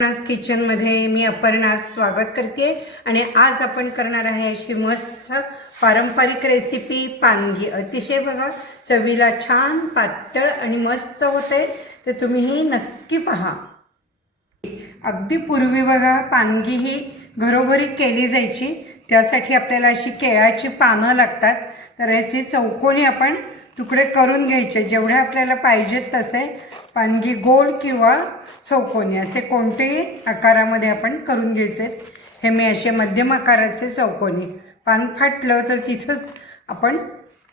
अपर्णास किचनमध्ये मी अपर्णास स्वागत करते आणि आज आपण करणार आहे अशी मस्त पारंपरिक रेसिपी पानगी. अतिशय बघा चवीला छान पातळ आणि मस्त होते. तर तुम्ही ही नक्की पहा. अगदी पूर्वी बघा पानगी ही घरोघरी केली जायची. त्यासाठी आपल्याला अशी केळाची पानं लागतात. तर याची चौकोनी आपण तुकडे करून घ्यायचे. जेवढे आपल्याला पाहिजेत तसे पानगी गोल किंवा चौकोनी असे कोणतेही आकारामध्ये आपण करून घ्यायचे हे मी असे मध्यम आकाराचे चौकोनी. पान फाटलं तर तिथंच आपण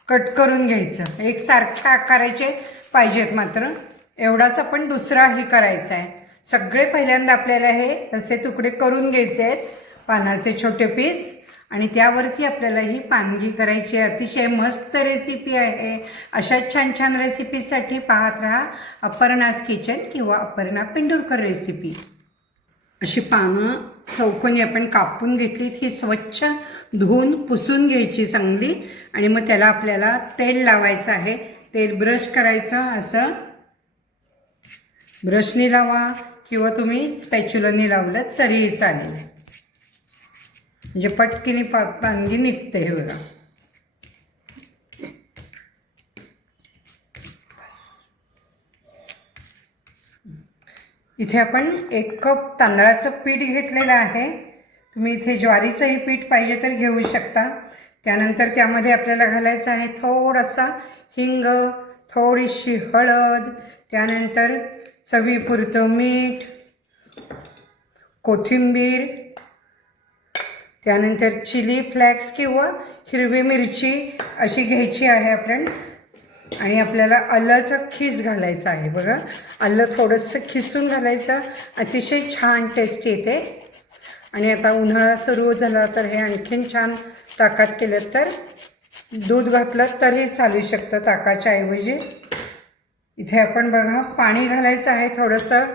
कट करून घ्यायचं. एक सारख्या आकाराचे पाहिजेत मात्र. एवढाच आपण दुसराही करायचा आहे. सगळे पहिल्यांदा आपल्याला हे असे तुकडे करून घ्यायचे आहेत. पानाचे छोटे पीस. आणि त्यावरती आपल्याला ही पानगी करायची आहे. अतिशय मस्त रेसिपी आहे. अशा छान छान रेसिपीसाठी पाहत राहा अपर्णास किचन किंवा अपर्णा पेंडुरकर रेसिपी अशी पानं चौकोनी आपण कापून घेतली ही स्वच्छ धुवून पुसून घ्यायची चांगली. आणि मग त्याला आपल्याला तेल लावायचं आहे. तेल ब्रश करायचं. असं ब्रशने लावा. किंवा तुम्ही स्पॅच्युलनी लावलं तरीही चालेल. म्हणजे पटकीने पा पानगी निघते हे बघा. इथे आपण एक कप तांदळाचं पीठ घेतलेलं आहे. तुम्ही इथे ज्वारीचंही पीठ पाहिजे तर घेऊ शकता. त्यानंतर त्यामध्ये आपल्याला घालायचं आहे थोडासा हिंग थोडीशी हळद त्यानंतर चवीपुरतं मीठ कोथिंबीर त्यानंतर चिली फ्लॅक्स किंवा हिरवी मिरची अशी घ्यायची आहे आपण. आणि आपल्याला आल्याचं खीस घालायचं आहे. बघा आलं थोडंसं खिसून घालायचं. अतिशय छान टेस्ट येते. आणि आता उन्हाळा सुरू झाला तर हे आणखीन छान ताकात केलं तर दूध घातलं तरी चालू शकतं ताकाच्या ऐवजी. इथे आपण बघा पाणी घालायचं आहे थोडंसं.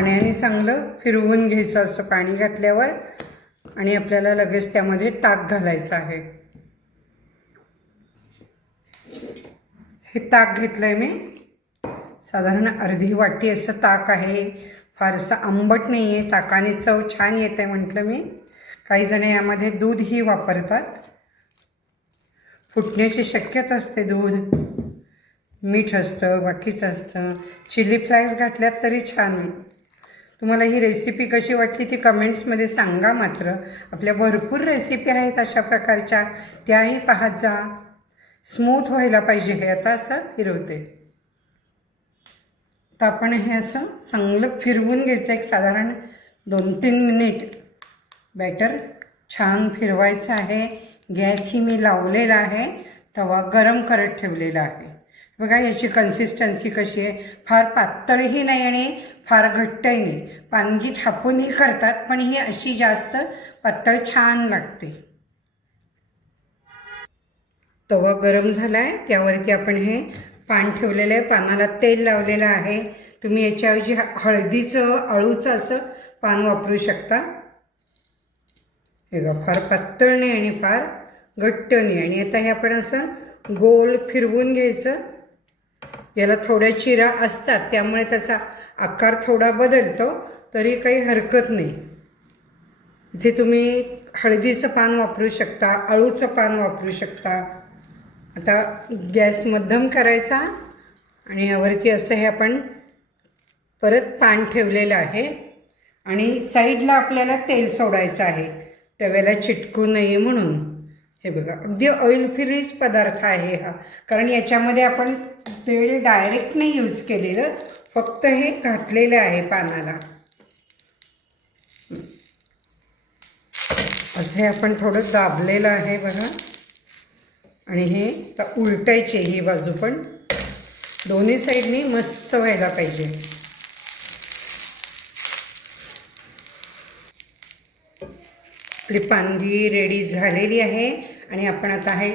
पाण्याने चांगलं फिरवून घ्यायचं असं पाणी घातल्यावर आणि आपल्याला लगेच त्यामध्ये ताक घालायचं आहे. हे ताक घेतलं आहे मी. साधारण अर्धी वाटी असं ताक आहे. फारसं आंबट नाही आहे ताकाने चव छान येते म्हटलं मी. काही जण यामध्ये दूधही वापरतात. फुटण्याची शक्यता असते दूध. मीठ असतं बाकीचं असतं. चिली फ्लायस घातल्यात तरी छान. तुम्हाला ही रेसिपी कशी वाटली ती कमेंट्समध्ये सांगा मात्र. आपल्या भरपूर रेसिपी आहेत अशा प्रकारच्या. त्याही पाहत जा. स्मूथ व्हायला पाहिजे हे आता असं फिरवते. तर आपण हे असं चांगलं फिरवून घ्यायचं एक साधारण दोन तीन मिनिट बॅटर छान फिरवायचं आहे. गॅसही मी लावलेला आहे. तवा गरम करत ठेवलेला आहे. बघा याची कन्सिस्टन्सी कशी आहे? फार पातळही नाही आणि फार घट्टही नाही. पानगी थापूनही करतात पण ही अशी जास्त पातळ छान लागते. तवा गरम झाला आहे त्यावरती आपण हे पान ठेवलेलं आहे. पानाला तेल लावलेलं आहे. तुम्ही याच्याऐवजी ह- हळदीचं अळूचं असं पान वापरू शकता. हे बघा फार पातळ नाही आणि फार घट्ट नाही. आणि आता हे आपण असं गोल फिरवून घ्यायचं. याला थोड्या चिरा असतात त्यामुळे त्याचा आकार थोडा बदलतो तरी काही हरकत नाही. इथे तुम्ही हळदीचं पान वापरू शकता अळूचं पान वापरू शकता. आता गॅस मध्यम करायचा आणि यावरती असं हे आपण परत पान ठेवलेलं आहे. आणि साईडला आपल्याला तेल सोडायचं आहे. तव्याला चिटकू नये म्हणून. हे बघा अगदी ऑइल फ्रीज पदार्थ आहे हा. कारण याच्यामध्ये आपण तेल डायरेक्ट नाही यूज केलेलं. फक्त हे घातलेलं आहे पानाला. असं हे आपण थोडं दाबलेलं आहे बघा. आणि हे आता उलटायचे ही बाजू पण. दोन्ही साईडनी मस्त व्हायला पाहिजे. आपली पानगी रेडी झालेली आहे आणि आपण आता हे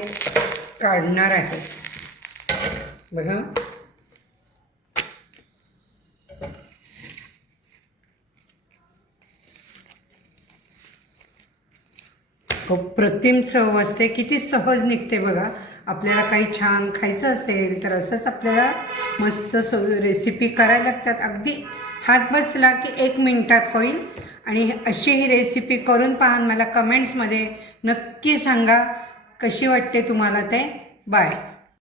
काढणार आहे बघा. हो, अप्रतिम चव असते. किती सहज निघते बघा. आपल्याला काही छान खायचं असेल तर असंच आपल्याला मस्त सो रेसिपी करायला लागतात. अगदी हात बसला की एक मिनटात होईल. आणि अशी ही रेसिपी करून पाहान मला कमेंट्समध्ये नक्की सांगा कशी वाटते तुम्हाला ते. बाय